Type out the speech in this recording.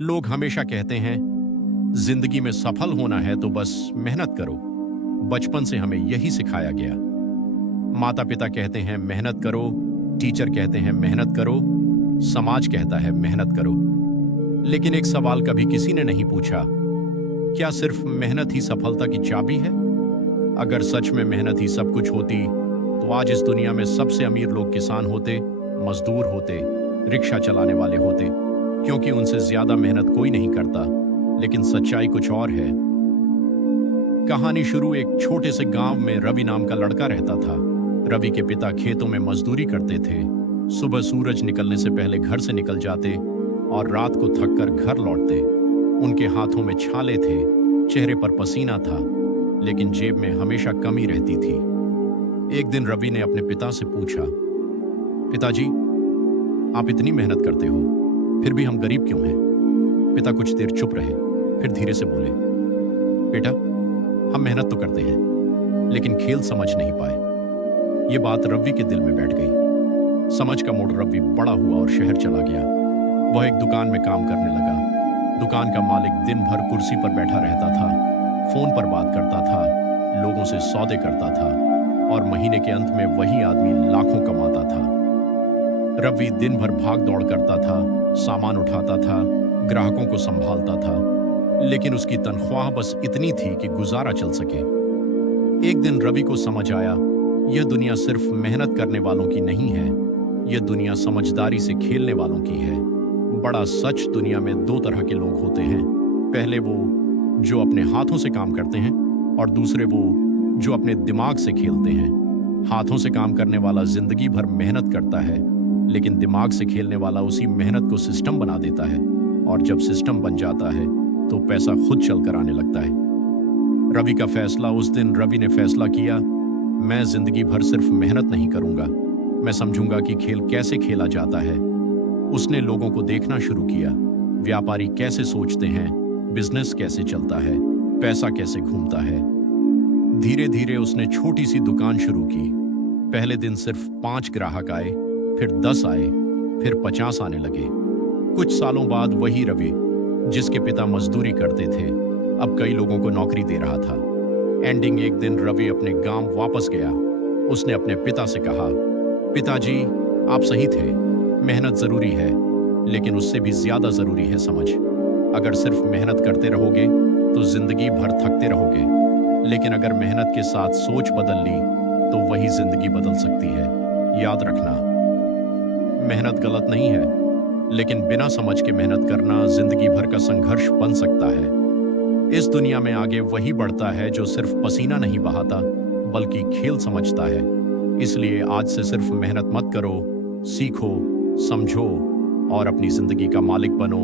लोग हमेशा कहते हैं जिंदगी में सफल होना है तो बस मेहनत करो। बचपन से हमें यही सिखाया गया। माता पिता कहते हैं मेहनत करो, टीचर कहते हैं मेहनत करो, समाज कहता है मेहनत करो। लेकिन एक सवाल कभी किसी ने नहीं पूछा, क्या सिर्फ मेहनत ही सफलता की चाबी है? अगर सच में मेहनत ही सब कुछ होती तो आज इस दुनिया में सबसे अमीर लोग किसान होते, मजदूर होते, रिक्शा चलाने वाले होते, क्योंकि उनसे ज्यादा मेहनत कोई नहीं करता। लेकिन सच्चाई कुछ और है। कहानी शुरू एक छोटे से गांव में रवि नाम का लड़का रहता था। रवि के पिता खेतों में मजदूरी करते थे। सुबह सूरज निकलने से पहले घर से निकल जाते और रात को थककर घर लौटते। उनके हाथों में छाले थे, चेहरे पर पसीना था, लेकिन जेब में हमेशा कमी रहती थी। एक दिन रवि ने अपने पिता से पूछा, पिताजी, आप इतनी मेहनत करते हो, फिर भी हम गरीब क्यों हैं? पिता कुछ देर चुप रहे, फिर धीरे से बोले, बेटा, हम मेहनत तो करते हैं, लेकिन खेल समझ नहीं पाए। ये बात रवि के दिल में बैठ गई। समझ का मूड रवि बड़ा हुआ और शहर चला गया। वह एक दुकान में काम करने लगा। दुकान का मालिक दिन भर कुर्सी पर बैठा रहता था, फोन पर बात करता था, लोगों से सौदे करता था, और महीने के अंत में वही आदमी लाखों कमाता था। रवि दिन भर भाग दौड़ करता था, सामान उठाता था, ग्राहकों को संभालता था, लेकिन उसकी तनख्वाह बस इतनी थी कि गुजारा चल सके। एक दिन रवि को समझ आया, यह दुनिया सिर्फ मेहनत करने वालों की नहीं है, यह दुनिया समझदारी से खेलने वालों की है। बड़ा सच, दुनिया में दो तरह के लोग होते हैं। पहले वो जो अपने हाथों से काम करते हैं, और दूसरे वो जो अपने दिमाग से खेलते हैं। हाथों से काम करने वाला जिंदगी भर मेहनत करता है, लेकिन दिमाग से खेलने वाला उसी मेहनत को सिस्टम बना देता है, और जब सिस्टम बन जाता है तो पैसा खुद चलकर आने लगता है। रवि का फैसला। उस दिन रवि ने फैसला किया, मैं जिंदगी भर सिर्फ मेहनत नहीं करूंगा, मैं समझूंगा कि खेल कैसे खेला जाता है। उसने लोगों को देखना शुरू किया, व्यापारी कैसे सोचते हैं, बिजनेस कैसे चलता है, पैसा कैसे घूमता है। धीरे धीरे उसने छोटी सी दुकान शुरू की। पहले दिन सिर्फ 5 ग्राहक आए, फिर 10 आए, फिर 50 आने लगे। कुछ सालों बाद वही रवि, जिसके पिता मजदूरी करते थे, अब कई लोगों को नौकरी दे रहा था। एंडिंग एक दिन रवि अपने गांव वापस गया। उसने अपने पिता से कहा, पिताजी, आप सही थे, मेहनत जरूरी है, लेकिन उससे भी ज्यादा जरूरी है समझ। अगर सिर्फ मेहनत करते रहोगे तो जिंदगी भर थकते रहोगे, लेकिन अगर मेहनत के साथ सोच बदल ली तो वही जिंदगी बदल सकती है। याद रखना, मेहनत गलत नहीं है, लेकिन बिना समझ के मेहनत करना जिंदगी भर का संघर्ष बन सकता है। इस दुनिया में आगे वही बढ़ता है जो सिर्फ पसीना नहीं बहाता, बल्कि खेल समझता है। इसलिए आज से सिर्फ मेहनत मत करो, सीखो, समझो और अपनी जिंदगी का मालिक बनो।